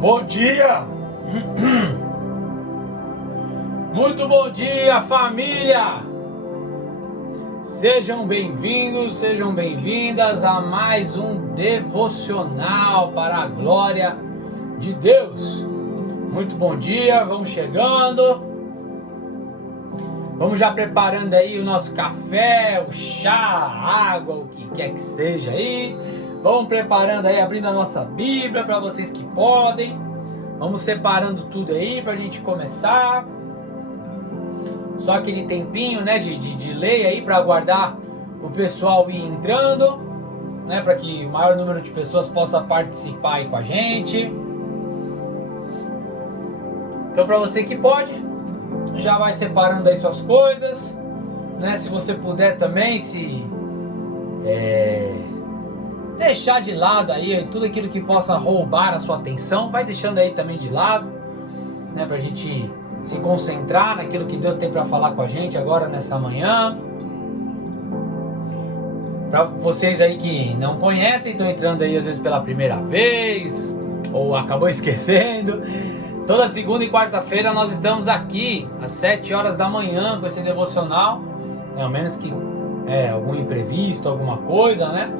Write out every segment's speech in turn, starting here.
Bom dia! Muito bom dia, família! Sejam bem-vindos, sejam bem-vindas a mais um devocional para a glória de Deus. Muito bom dia, vamos chegando. Vamos já preparando aí o nosso café, o chá, a água, o que quer que seja aí. Vamos preparando aí, abrindo a nossa Bíblia para vocês que podem. Vamos separando tudo aí para a gente começar. Só aquele tempinho, né, de lei aí para aguardar o pessoal ir entrando, né, para que o maior número de pessoas possa participar aí com a gente. Então, para você que pode, já vai separando aí suas coisas, né? Se você puder também deixar de lado aí tudo aquilo que possa roubar a sua atenção, vai deixando aí também de lado, né? Pra gente se concentrar naquilo que Deus tem para falar com a gente agora nessa manhã. Para vocês aí que não conhecem, estão entrando aí às vezes pela primeira vez ou acabou esquecendo. Toda segunda e quarta-feira nós estamos aqui às 7 horas da manhã com esse devocional, né? Ao menos que algum imprevisto, alguma coisa, né?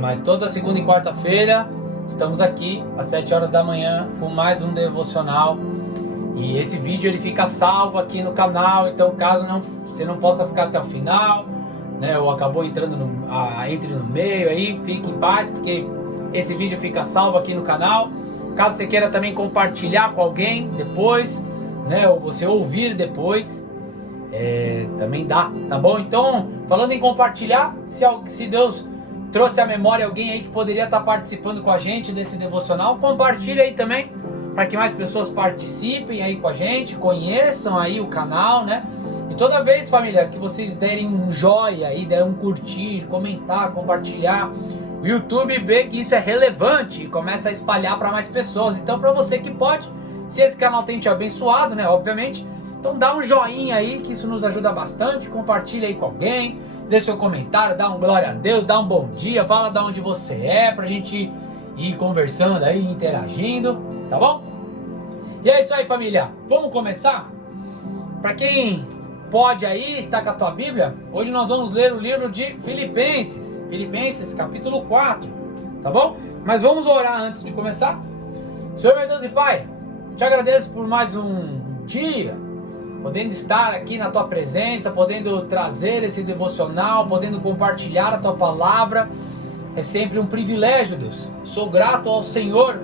Mas toda segunda e quarta-feira estamos aqui às 7 horas da manhã com mais um devocional. E esse vídeo ele fica salvo aqui no canal, então caso você não possa ficar até o final, né? Ou acabou entrando entre no meio aí, fique em paz, porque esse vídeo fica salvo aqui no canal. Caso você queira também compartilhar com alguém depois, né, ou você ouvir depois, também dá, tá bom? Então, falando em compartilhar, se Deus trouxe à memória alguém aí que poderia estar participando com a gente desse devocional, compartilha aí também, para que mais pessoas participem aí com a gente, conheçam aí o canal, né? E toda vez, família, que vocês derem um joinha aí, derem um curtir, comentar, compartilhar, o YouTube vê que isso é relevante e começa a espalhar para mais pessoas. Então, para você que pode, se esse canal tem te abençoado, né, obviamente, então dá um joinha aí, que isso nos ajuda bastante. Compartilha aí com alguém, deixa seu comentário, dá um glória a Deus, dá um bom dia, fala de onde você é, pra gente ir conversando aí, interagindo, tá bom? E é isso aí, família, vamos começar? Para quem pode aí, tá com a tua Bíblia, hoje nós vamos ler o livro de Filipenses capítulo 4, tá bom? Mas vamos orar antes de começar. Senhor meu Deus e Pai, te agradeço por mais um dia, podendo estar aqui na tua presença, podendo trazer esse devocional, podendo compartilhar a tua palavra. É sempre um privilégio, Deus. Sou grato ao Senhor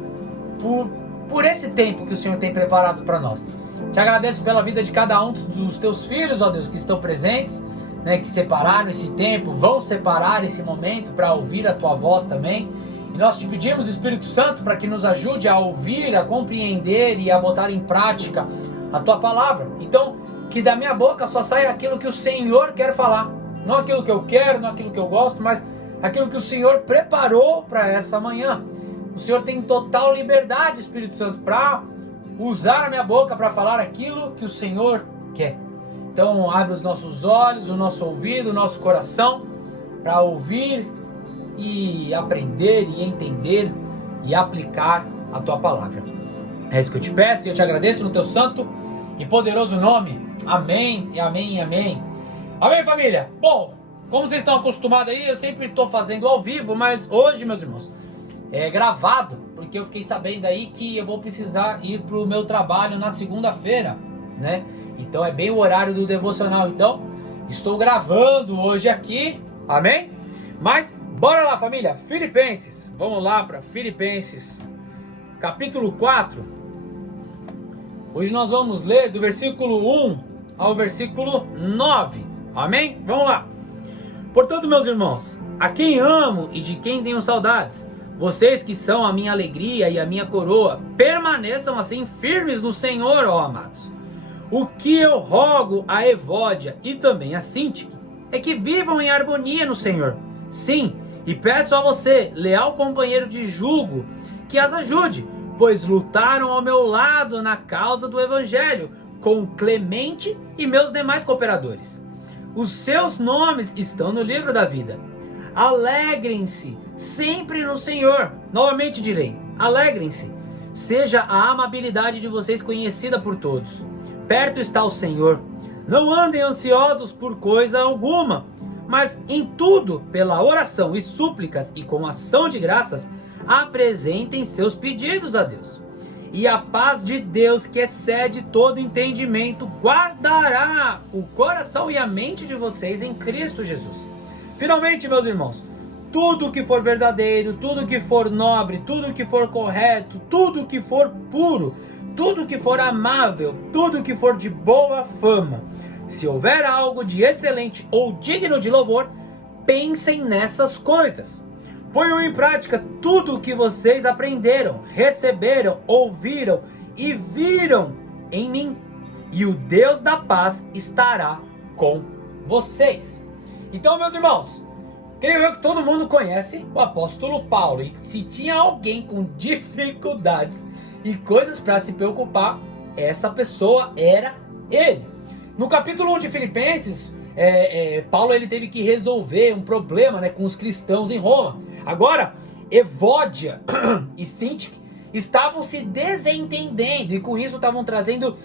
por esse tempo que o Senhor tem preparado para nós. Te agradeço pela vida de cada um dos teus filhos, ó Deus, que estão presentes, né, que separaram esse tempo, vão separar esse momento para ouvir a tua voz também. E nós te pedimos, Espírito Santo, para que nos ajude a ouvir, a compreender e a botar em prática a tua palavra. Então, que da minha boca só saia aquilo que o Senhor quer falar. Não aquilo que eu quero, não aquilo que eu gosto, mas aquilo que o Senhor preparou para essa manhã. O Senhor tem total liberdade, Espírito Santo, para usar a minha boca para falar aquilo que o Senhor quer. Então abre os nossos olhos, o nosso ouvido, o nosso coração para ouvir e aprender e entender e aplicar a tua palavra. É isso que eu te peço e eu te agradeço no teu santo e poderoso nome. Amém e amém e amém. Amém, família? Bom, como vocês estão acostumados aí, eu sempre estou fazendo ao vivo, mas hoje, meus irmãos, é gravado, porque eu fiquei sabendo aí que eu vou precisar ir para o meu trabalho na segunda-feira, né? Então é bem o horário do devocional. Então, estou gravando hoje aqui, amém? Mas, bora lá, família, Filipenses. Vamos lá para Filipenses, capítulo 4. Hoje nós vamos ler do versículo 1 ao versículo 9, amém? Vamos lá. Portanto, meus irmãos, a quem amo e de quem tenho saudades, vocês que são a minha alegria e a minha coroa, permaneçam assim firmes no Senhor, ó amados. O que eu rogo a Evódia e também a Síntique é que vivam em harmonia no Senhor. Sim, e peço a você, leal companheiro de jugo, que as ajude, pois lutaram ao meu lado na causa do Evangelho, com Clemente e meus demais cooperadores. Os seus nomes estão no livro da vida. Alegrem-se sempre no Senhor. Novamente direi, alegrem-se. seja a amabilidade de vocês conhecida por todos. Perto está o Senhor. Não andem ansiosos por coisa alguma, mas em tudo, pela oração e súplicas e com ação de graças, apresentem seus pedidos a Deus. E a paz de Deus, que excede todo entendimento, guardará o coração e a mente de vocês em Cristo Jesus. Finalmente, meus irmãos, tudo que for verdadeiro, tudo que for nobre, tudo que for correto, tudo que for puro, tudo que for amável, tudo que for de boa fama, se houver algo de excelente ou digno de louvor, pensem nessas coisas. Ponham em prática tudo o que vocês aprenderam, receberam, ouviram e viram em mim, e o Deus da paz estará com vocês. Então, meus irmãos, creio eu que todo mundo conhece o apóstolo Paulo, e se tinha alguém com dificuldades e coisas para se preocupar, essa pessoa era ele. No capítulo 1 de Filipenses, Paulo ele teve que resolver um problema, né, com os cristãos em Roma. Agora, Evódia e Sintique estavam se desentendendo e com isso estavam trazendo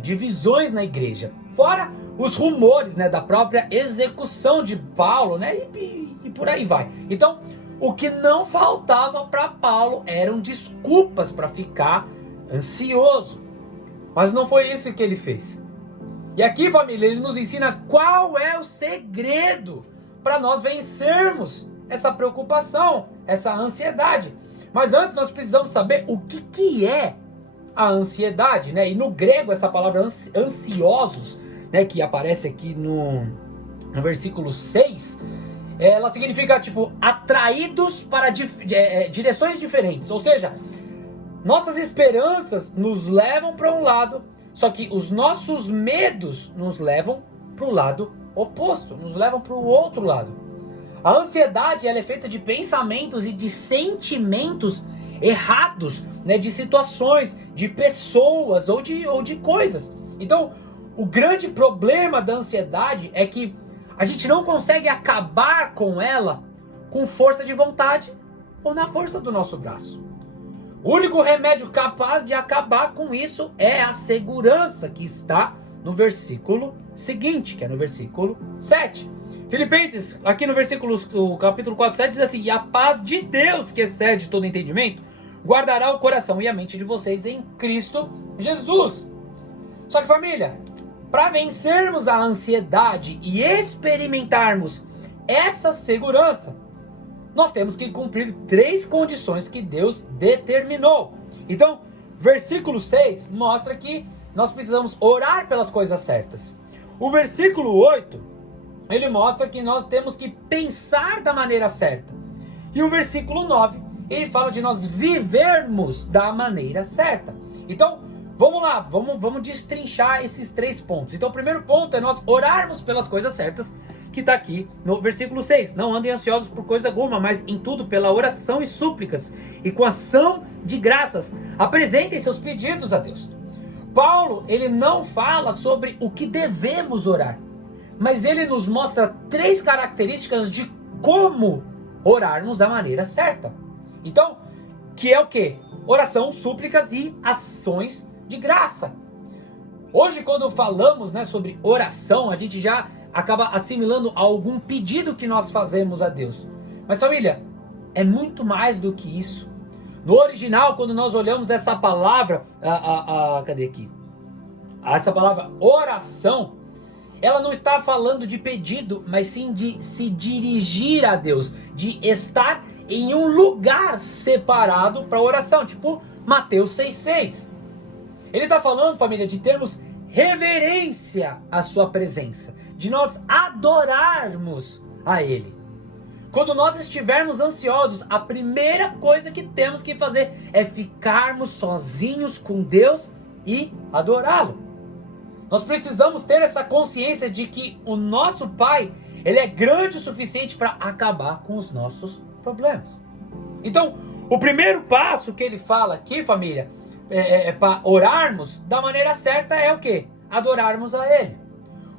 divisões na igreja. Fora os rumores, né, da própria execução de Paulo, né, e por aí vai. Então, o que não faltava para Paulo eram desculpas para ficar ansioso. Mas não foi isso que ele fez. E aqui, família, ele nos ensina qual é o segredo para nós vencermos essa preocupação, essa ansiedade. Mas antes nós precisamos saber o que é a ansiedade, né? E no grego essa palavra ansiosos, né, que aparece aqui no versículo 6, ela significa tipo atraídos para direções diferentes. Ou seja, nossas esperanças nos levam para um lado, só que os nossos medos nos levam para o lado oposto, nos levam para o outro lado. A ansiedade ela é feita de pensamentos e de sentimentos errados, né, de situações, de pessoas ou de coisas. Então, o grande problema da ansiedade é que a gente não consegue acabar com ela com força de vontade ou na força do nosso braço. O único remédio capaz de acabar com isso é a segurança que está no versículo seguinte, que é no versículo 7. Filipenses, aqui no capítulo 4, 7, diz assim: e a paz de Deus, que excede todo entendimento, guardará o coração e a mente de vocês em Cristo Jesus. Só que, família, para vencermos a ansiedade e experimentarmos essa segurança, nós temos que cumprir 3 condições que Deus determinou. Então, versículo 6 mostra que nós precisamos orar pelas coisas certas. O versículo 8, ele mostra que nós temos que pensar da maneira certa. E o versículo 9, ele fala de nós vivermos da maneira certa. Então, vamos lá, vamos destrinchar esses 3 pontos. Então, o primeiro ponto é nós orarmos pelas coisas certas, que está aqui no versículo 6. Não andem ansiosos por coisa alguma, mas em tudo pela oração e súplicas, e com ação de graças, apresentem seus pedidos a Deus. Paulo, ele não fala sobre o que devemos orar, mas ele nos mostra 3 características de como orarmos da maneira certa. Então, que é o quê? Oração, súplicas e ações de graça. Hoje, quando falamos, né, sobre oração, a gente já acaba assimilando a algum pedido que nós fazemos a Deus. Mas, família, é muito mais do que isso. No original, quando nós olhamos essa palavra, cadê aqui? Essa palavra oração, ela não está falando de pedido, mas sim de se dirigir a Deus, de estar em um lugar separado para oração, tipo Mateus 6,6. Ele está falando, família, de termos reverência à sua presença, de nós adorarmos a Ele. Quando nós estivermos ansiosos, a primeira coisa que temos que fazer é ficarmos sozinhos com Deus e adorá-lo. Nós precisamos ter essa consciência de que o nosso Pai, Ele é grande o suficiente para acabar com os nossos problemas. Então, o primeiro passo que ele fala aqui, família, para orarmos da maneira certa é o quê? Adorarmos a Ele.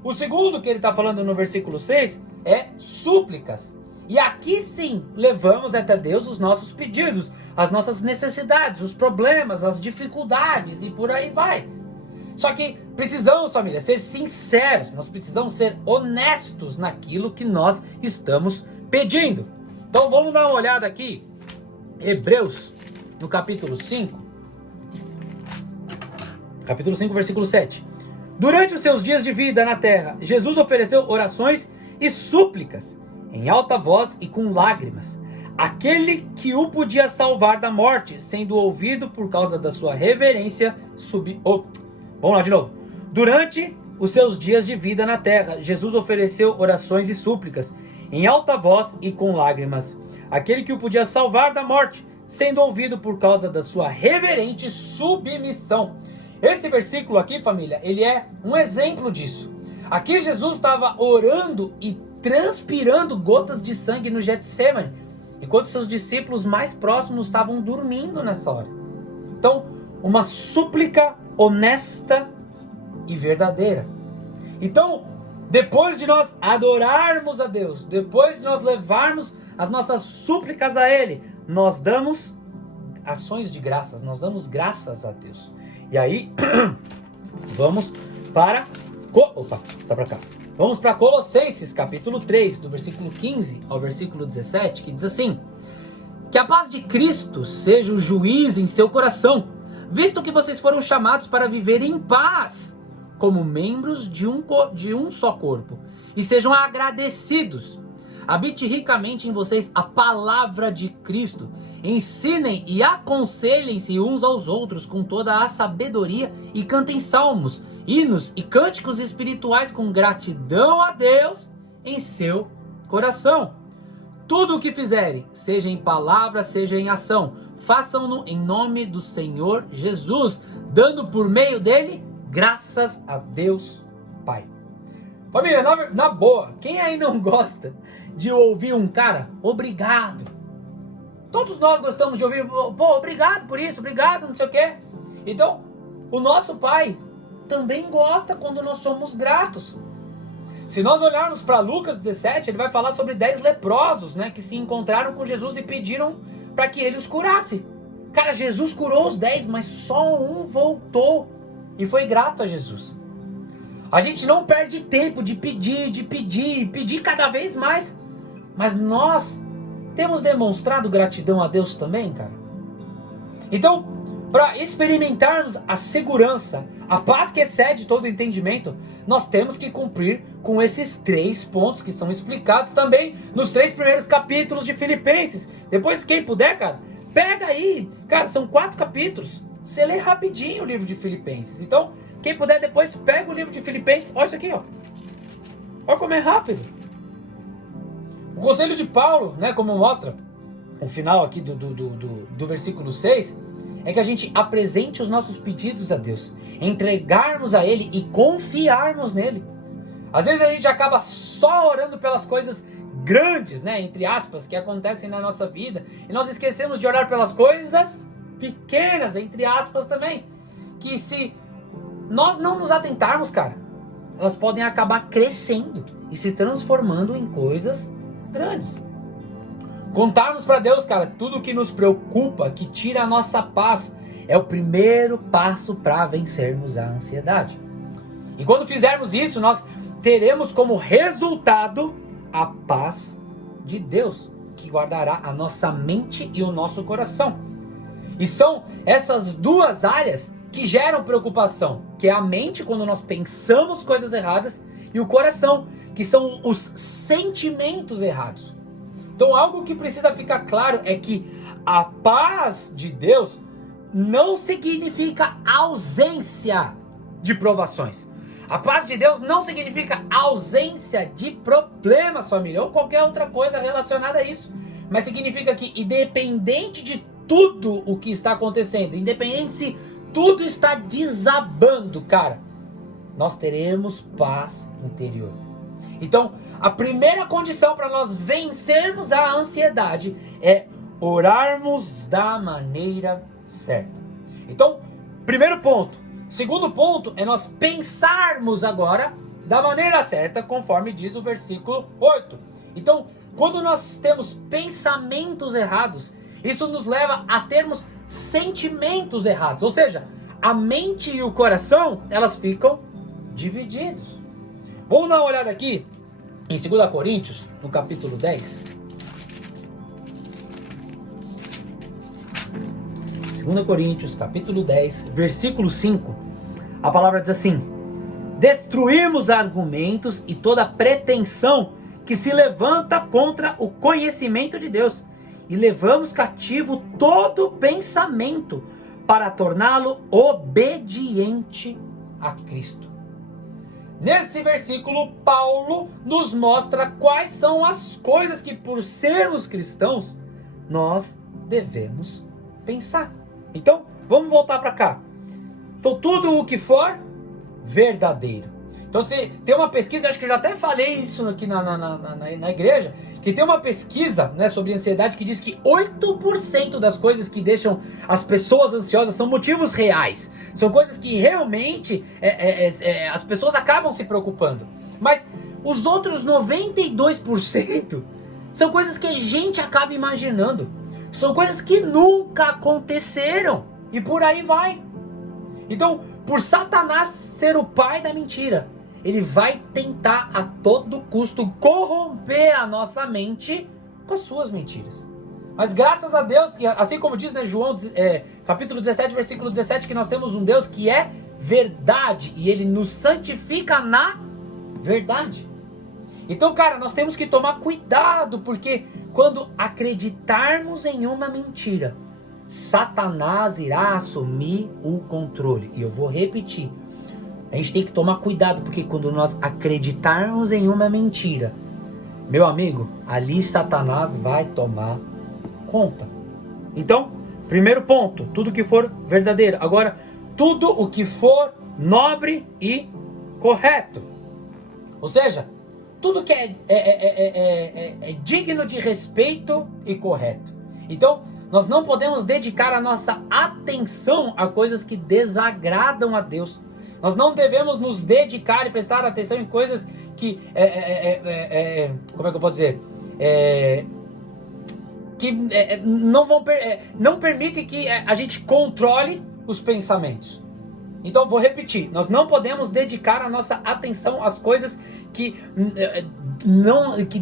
O segundo que ele está falando no versículo 6 é súplicas. E aqui sim, levamos até Deus os nossos pedidos, as nossas necessidades, os problemas, as dificuldades e por aí vai. Só que precisamos, família, ser sinceros, nós precisamos ser honestos naquilo que nós estamos pedindo. Então vamos dar uma olhada aqui, Hebreus, no capítulo 5, versículo 7. Durante os seus dias de vida na terra, Jesus ofereceu orações e súplicas, em alta voz e com lágrimas, aquele que o podia salvar da morte, sendo ouvido por causa da sua reverência Vamos lá de novo. Durante os seus dias de vida na terra, Jesus ofereceu orações e súplicas, em alta voz e com lágrimas, aquele que o podia salvar da morte, sendo ouvido por causa da sua reverente submissão. Esse versículo aqui, família, ele é um exemplo disso. Aqui Jesus estava orando e transpirando gotas de sangue no Getsemane, enquanto seus discípulos mais próximos estavam dormindo nessa hora. Então, uma súplica honesta e verdadeira. Então, depois de nós adorarmos a Deus, depois de nós levarmos as nossas súplicas a Ele, nós damos ações de graças, nós damos graças a Deus. E aí, vamos para... Vamos para Colossenses, capítulo 3, do versículo 15 ao versículo 17, que diz assim: que a paz de Cristo seja o juiz em seu coração, visto que vocês foram chamados para viver em paz, como membros de um só corpo, e sejam agradecidos. Habite ricamente em vocês a palavra de Cristo. Ensinem e aconselhem-se uns aos outros com toda a sabedoria e cantem salmos, hinos e cânticos espirituais com gratidão a Deus em seu coração. Tudo o que fizerem, seja em palavra, seja em ação, façam-no em nome do Senhor Jesus, dando por meio dele graças a Deus Pai. Família, na boa, quem aí não gosta de ouvir um cara, obrigado? Todos nós gostamos de ouvir, pô, obrigado por isso, obrigado, não sei o quê. Então, o nosso Pai também gosta quando nós somos gratos. Se nós olharmos para Lucas 17, ele vai falar sobre 10 leprosos, né, que se encontraram com Jesus e pediram para que ele os curasse. Cara, Jesus curou os 10, mas só um voltou e foi grato a Jesus. A gente não perde tempo de pedir cada vez mais. Mas nós temos demonstrado gratidão a Deus também, cara. Então, para experimentarmos a segurança, a paz que excede todo entendimento, nós temos que cumprir com esses 3 pontos que são explicados também nos 3 primeiros capítulos de Filipenses. Depois, quem puder, cara, pega aí. Cara, são 4 capítulos. Você lê rapidinho o livro de Filipenses. Então, quem puder depois, pega o livro de Filipenses. Olha isso aqui, ó. Olha como é rápido. O conselho de Paulo, né, como mostra o final aqui do versículo 6, é que a gente apresente os nossos pedidos a Deus, entregarmos a Ele e confiarmos nele. Às vezes a gente acaba só orando pelas coisas grandes, né, entre aspas, que acontecem na nossa vida, e nós esquecemos de orar pelas coisas pequenas, entre aspas também, que se nós não nos atentarmos, cara, elas podem acabar crescendo e se transformando em coisas grandes. Contarmos para Deus, cara, tudo que nos preocupa, que tira a nossa paz, é o primeiro passo para vencermos a ansiedade. E quando fizermos isso, nós teremos como resultado a paz de Deus, que guardará a nossa mente e o nosso coração. E são essas 2 áreas que geram preocupação, que é a mente, quando nós pensamos coisas erradas, e o coração, que são os sentimentos errados. Então, algo que precisa ficar claro é que a paz de Deus não significa ausência de provações. A paz de Deus não significa ausência de problemas, família, ou qualquer outra coisa relacionada a isso. Mas significa que, independente de tudo o que está acontecendo, independente se tudo está desabando, cara, nós teremos paz interior. Então, a primeira condição para nós vencermos a ansiedade é orarmos da maneira certa. Então, primeiro ponto. Segundo ponto é nós pensarmos agora da maneira certa, conforme diz o versículo 8. Então, quando nós temos pensamentos errados, isso nos leva a termos sentimentos errados. Ou seja, a mente e o coração, elas ficam divididos. Vamos dar uma olhada aqui em 2 Coríntios, no capítulo 10. 2 Coríntios, capítulo 10, versículo 5. A palavra diz assim: destruímos argumentos e toda pretensão que se levanta contra o conhecimento de Deus, e levamos cativo todo pensamento para torná-lo obediente a Cristo. Nesse versículo, Paulo nos mostra quais são as coisas que, por sermos cristãos, nós devemos pensar. Então, vamos voltar para cá. Então, tudo o que for verdadeiro. Então, se tem uma pesquisa, acho que eu já até falei isso aqui na igreja, que tem uma pesquisa, né, sobre ansiedade que diz que 8% das coisas que deixam as pessoas ansiosas são motivos reais. São coisas que realmente as pessoas acabam se preocupando. Mas os outros 92% são coisas que a gente acaba imaginando. São coisas que nunca aconteceram. E por aí vai. Então, por Satanás ser o pai da mentira, ele vai tentar a todo custo corromper a nossa mente com as suas mentiras. Mas graças a Deus, assim como diz, né, João capítulo 17, versículo 17, que nós temos um Deus que é verdade e ele nos santifica na verdade. Então, cara, nós temos que tomar cuidado, porque quando acreditarmos em uma mentira, Satanás irá assumir o controle. E eu vou repetir. A gente tem que tomar cuidado, porque quando nós acreditarmos em uma mentira, meu amigo, ali Satanás vai tomar conta. Então, primeiro ponto, tudo que for verdadeiro. Agora, tudo o que for nobre e correto. Ou seja, tudo que é digno de respeito e correto. Então, nós não podemos dedicar a nossa atenção a coisas que desagradam a Deus. Nós não devemos nos dedicar e prestar atenção em coisas que, como é que eu posso dizer? Não permitem que a gente controle os pensamentos. Então, vou repetir. Nós não podemos dedicar a nossa atenção às coisas que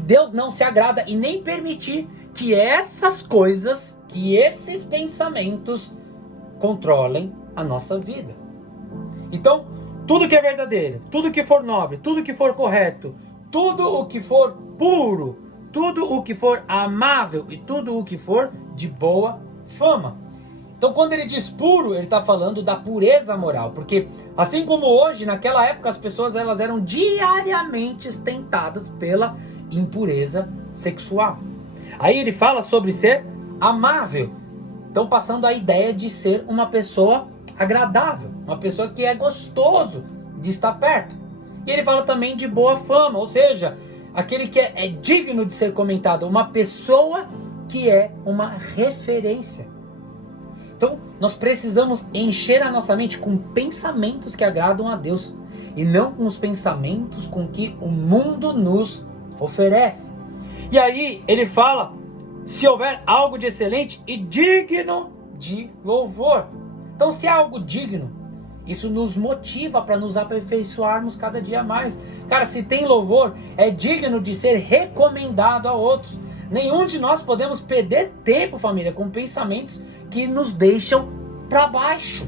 Deus não se agrada, e nem permitir que essas coisas, que esses pensamentos controlem a nossa vida. Então, tudo que é verdadeiro, tudo que for nobre, tudo que for correto, tudo o que for puro, tudo o que for amável e tudo o que for de boa fama. Então, quando ele diz puro, ele está falando da pureza moral, porque assim como hoje, naquela época, as pessoas elas eram diariamente tentadas pela impureza sexual. Aí ele fala sobre ser amável, então passando a ideia de ser uma pessoa agradável, uma pessoa que é gostoso de estar perto. E ele fala também de boa fama, ou seja, aquele que é digno de ser comentado, uma pessoa que é uma referência. Então, nós precisamos encher a nossa mente com pensamentos que agradam a Deus, e não com os pensamentos com que o mundo nos oferece. E aí, ele fala, se houver algo de excelente e digno de louvor. Então, se há algo digno, isso nos motiva para nos aperfeiçoarmos cada dia mais. Cara, se tem louvor, é digno de ser recomendado a outros. Nenhum de nós podemos perder tempo, família, com pensamentos que nos deixam para baixo.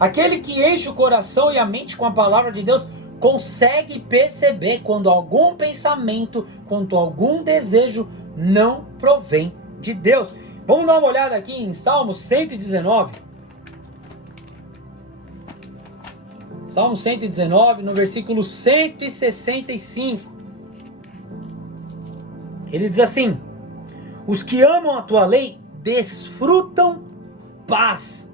Aquele que enche o coração e a mente com a palavra de Deus consegue perceber quando algum pensamento, quando algum desejo não provém de Deus. Vamos dar uma olhada aqui em Salmo 119. Salmo 119, no versículo 165. Ele diz assim: os que amam a tua lei desfrutam paz,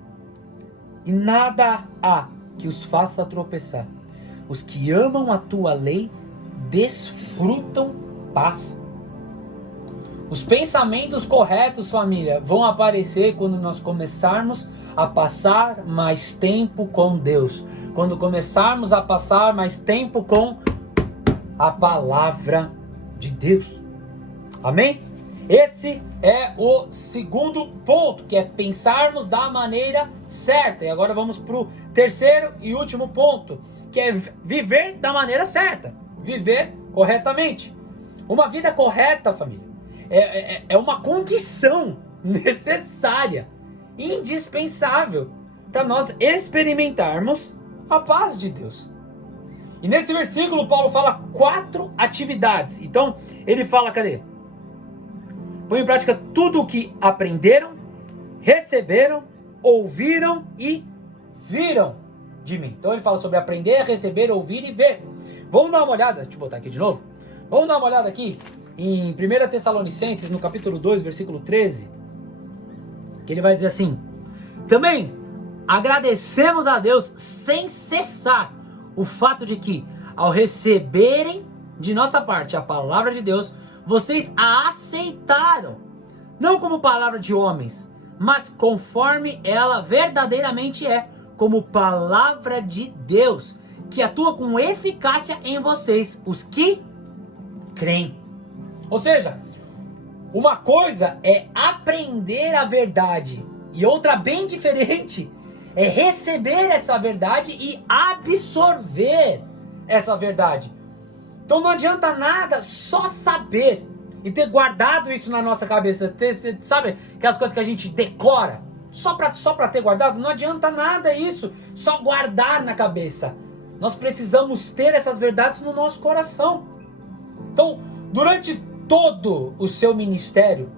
e nada há que os faça tropeçar. Os que amam a tua lei desfrutam paz. Os pensamentos corretos, família, vão aparecer quando nós começarmos a passar mais tempo com Deus. Quando começarmos a passar mais tempo com a palavra de Deus. Amém? Esse é o segundo ponto, que é pensarmos da maneira certa. E agora vamos para o terceiro e último ponto, que é viver da maneira certa. Viver corretamente. Uma vida correta, família, é uma condição necessária, indispensável, para nós experimentarmos a paz de Deus. E nesse versículo, Paulo fala 4 atividades. Então, ele fala, cadê? Põe em prática tudo o que aprenderam, receberam, ouviram e viram de mim. Então ele fala sobre aprender, receber, ouvir e ver. Vamos dar uma olhada, deixa eu botar aqui de novo. Vamos dar uma olhada aqui em 1 Tessalonicenses, no capítulo 2, versículo 13. Que ele vai dizer assim: também agradecemos a Deus sem cessar o fato de que, ao receberem de nossa parte a palavra de Deus, vocês a aceitaram, não como palavra de homens, mas conforme ela verdadeiramente é, como palavra de Deus, que atua com eficácia em vocês, os que creem. Ou seja, uma coisa é aprender a verdade, e outra bem diferente é receber essa verdade e absorver essa verdade. Então não adianta nada só saber e ter guardado isso na nossa cabeça. Sabe aquelas coisas que a gente decora? Só pra ter guardado? Não adianta nada isso, só guardar na cabeça. Nós precisamos ter essas verdades no nosso coração. Então, durante todo o seu ministério,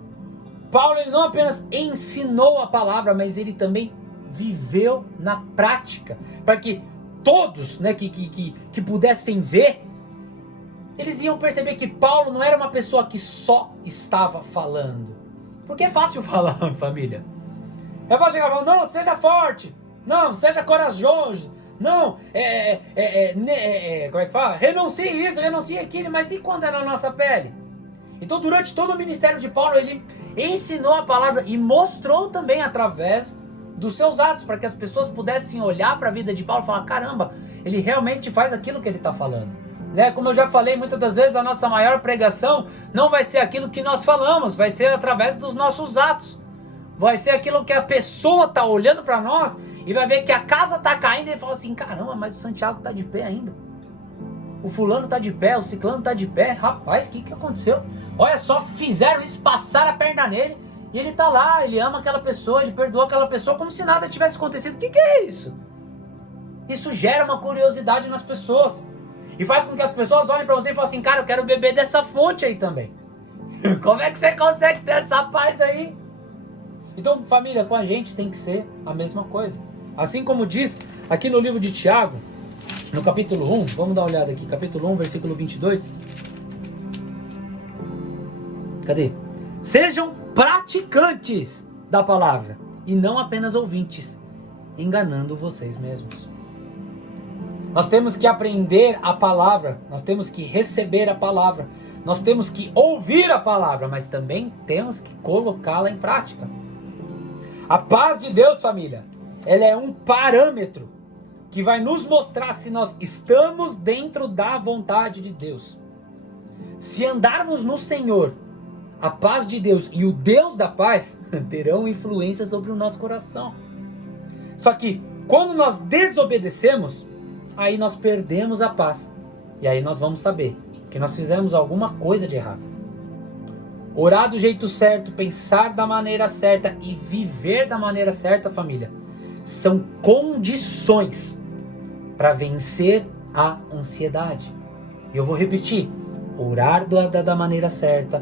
Paulo ele não apenas ensinou a palavra, mas ele também viveu na prática. Para que todos, né, que pudessem ver, eles iam perceber que Paulo não era uma pessoa que só estava falando. Porque é fácil falar, família. É fácil chegar e falar, não, seja forte. Não, seja corajoso. Não, como é que fala? Renuncie isso, renuncie aquilo. Mas e quando é na nossa pele? Então, durante todo o ministério de Paulo, ele ensinou a palavra e mostrou também através dos seus atos, para que as pessoas pudessem olhar para a vida de Paulo e falar, caramba, ele realmente faz aquilo que ele está falando. Né? Como eu já falei muitas das vezes, a nossa maior pregação não vai ser aquilo que nós falamos, vai ser através dos nossos atos. Vai ser aquilo que a pessoa está olhando para nós e vai ver que a casa está caindo e fala assim, caramba, mas o Santiago está de pé ainda. O fulano está de pé, o ciclano está de pé. Rapaz, o que aconteceu? Olha só, fizeram isso, passaram a perna nele e ele está lá, ele ama aquela pessoa, ele perdoou aquela pessoa como se nada tivesse acontecido. O que é isso? Isso gera uma curiosidade nas pessoas. E faz com que as pessoas olhem pra você e falem assim, cara, eu quero beber dessa fonte aí também. Como é que você consegue ter essa paz aí? Então, família, com a gente tem que ser a mesma coisa. Assim como diz aqui no livro de Tiago, no capítulo 1, vamos dar uma olhada aqui, capítulo 1, versículo 22. Cadê? Sejam praticantes da palavra e não apenas ouvintes, enganando vocês mesmos. Nós temos que aprender a palavra, nós temos que receber a palavra, nós temos que ouvir a palavra, mas também temos que colocá-la em prática. A paz de Deus, família, ela é um parâmetro que vai nos mostrar se nós estamos dentro da vontade de Deus. Se andarmos no Senhor, a paz de Deus e o Deus da paz terão influência sobre o nosso coração. Só que quando nós desobedecemos, aí nós perdemos a paz. E aí nós vamos saber que nós fizemos alguma coisa de errado. Orar do jeito certo, pensar da maneira certa e viver da maneira certa, família, são condições para vencer a ansiedade. E eu vou repetir. Orar da maneira certa,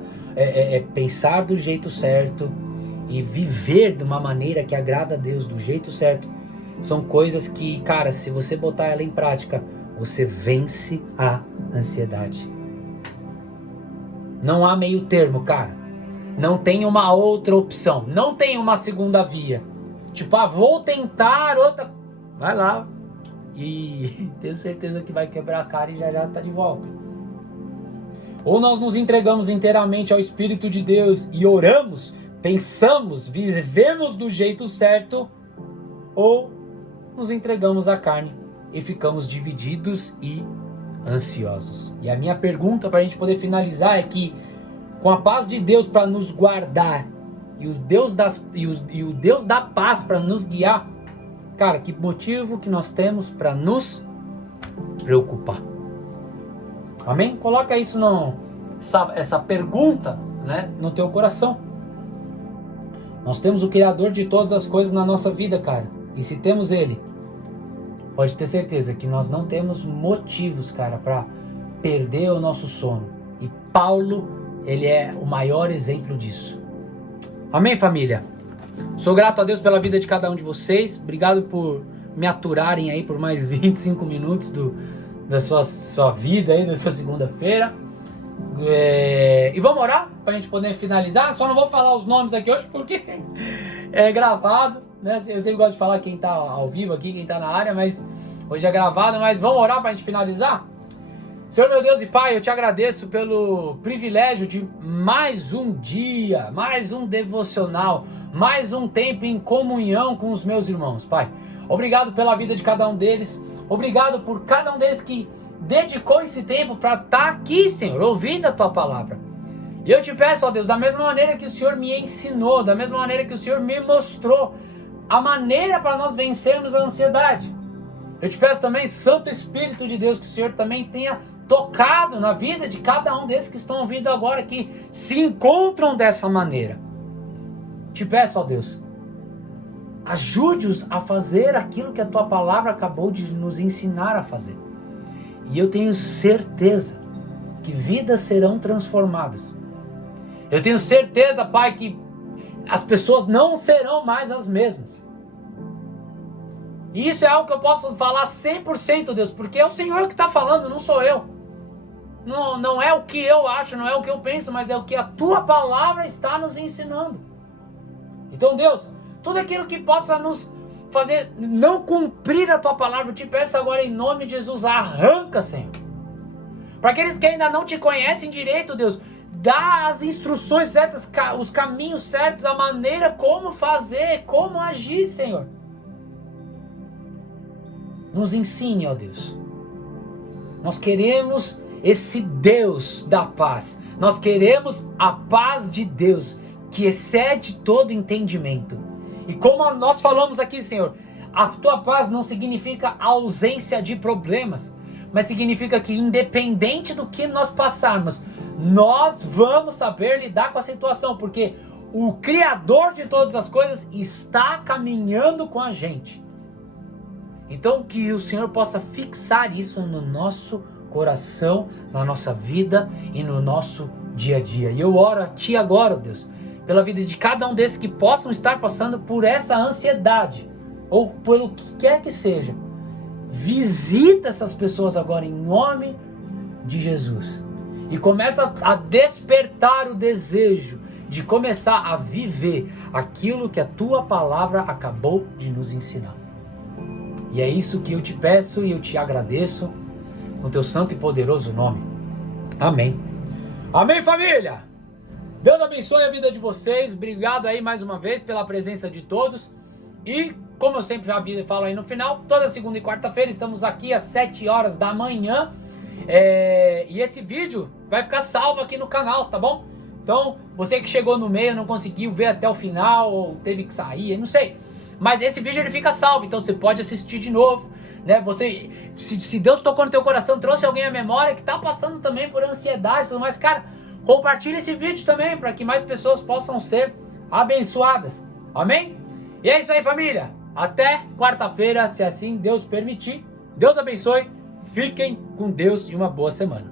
pensar do jeito certo e viver de uma maneira que agrada a Deus do jeito certo. São coisas que, cara, se você botar ela em prática, você vence a ansiedade. Não há meio termo, cara. Não tem uma outra opção. Não tem uma segunda via. Tipo, vou tentar outra. Vai lá. E tenho certeza que vai quebrar a cara e já tá de volta. Ou nós nos entregamos inteiramente ao Espírito de Deus e oramos, pensamos, vivemos do jeito certo, ou nos entregamos à carne e ficamos divididos e ansiosos. E a minha pergunta para a gente poder finalizar é que com a paz de Deus para nos guardar e o Deus da paz para nos guiar, cara, que motivo que nós temos para nos preocupar? Amém? Coloca isso essa pergunta, né, no teu coração. Nós temos o Criador de todas as coisas na nossa vida, cara. E se temos Ele, pode ter certeza que nós não temos motivos, cara, para perder o nosso sono. E Paulo, ele é o maior exemplo disso. Amém, família? Sou grato a Deus pela vida de cada um de vocês. Obrigado por me aturarem aí por mais 25 minutos da sua vida aí, da sua segunda-feira. E vamos orar pra gente poder finalizar. Só não vou falar os nomes aqui hoje porque é gravado, né? Eu sempre gosto de falar quem tá ao vivo aqui, quem tá na área, mas hoje é gravado. Mas vamos orar pra gente finalizar? Senhor meu Deus e Pai, eu te agradeço pelo privilégio de mais um dia, mais um devocional, mais um tempo em comunhão com os meus irmãos, Pai. Obrigado pela vida de cada um deles, obrigado por cada um deles que dedicou esse tempo para estar aqui, Senhor, ouvindo a Tua palavra. E eu te peço, ó Deus, da mesma maneira que o Senhor me ensinou, da mesma maneira que o Senhor me mostrou a maneira para nós vencermos a ansiedade. Eu te peço também, Santo Espírito de Deus, que o Senhor também tenha tocado na vida de cada um desses que estão ouvindo agora, que se encontram dessa maneira. Te peço, ó Deus, ajude-os a fazer aquilo que a Tua palavra acabou de nos ensinar a fazer. E eu tenho certeza que vidas serão transformadas. Eu tenho certeza, Pai, que as pessoas não serão mais as mesmas. E isso é algo que eu posso falar 100%, Deus, porque é o Senhor que está falando, não sou eu. Não é o que eu acho, não é o que eu penso, mas é o que a Tua palavra está nos ensinando. Então, Deus, tudo aquilo que possa nos fazer não cumprir a Tua palavra, eu te peço agora em nome de Jesus, arranca, Senhor. Para aqueles que ainda não te conhecem direito, Deus, dá as instruções certas, os caminhos certos, a maneira como fazer, como agir, Senhor. Nos ensine, ó Deus. Nós queremos esse Deus da paz. Nós queremos a paz de Deus, que excede todo entendimento. E como nós falamos aqui, Senhor, a Tua paz não significa ausência de problemas, mas significa que independente do que nós passarmos, nós vamos saber lidar com a situação, porque o Criador de todas as coisas está caminhando com a gente. Então que o Senhor possa fixar isso no nosso coração, na nossa vida e no nosso dia a dia. E eu oro a Ti agora, Deus, pela vida de cada um desses que possam estar passando por essa ansiedade, ou pelo que quer que seja. Visita essas pessoas agora em nome de Jesus. E começa a despertar o desejo de começar a viver aquilo que a Tua palavra acabou de nos ensinar. E é isso que eu te peço e eu te agradeço no Teu santo e poderoso nome. Amém. Amém, família! Deus abençoe a vida de vocês. Obrigado aí mais uma vez pela presença de todos. E como eu sempre já falo aí no final, toda segunda e quarta-feira estamos aqui às 7 horas da manhã. E esse vídeo vai ficar salvo aqui no canal, tá bom? Então, você que chegou no meio, não conseguiu ver até o final, ou teve que sair, não sei. Mas esse vídeo ele fica salvo, então você pode assistir de novo, né? Você, se Deus tocou no teu coração, trouxe alguém à memória que tá passando também por ansiedade e tudo mais, cara, compartilha esse vídeo também, para que mais pessoas possam ser abençoadas. Amém? E é isso aí, família. Até quarta-feira, se assim Deus permitir. Deus abençoe. Fiquem com Deus e uma boa semana.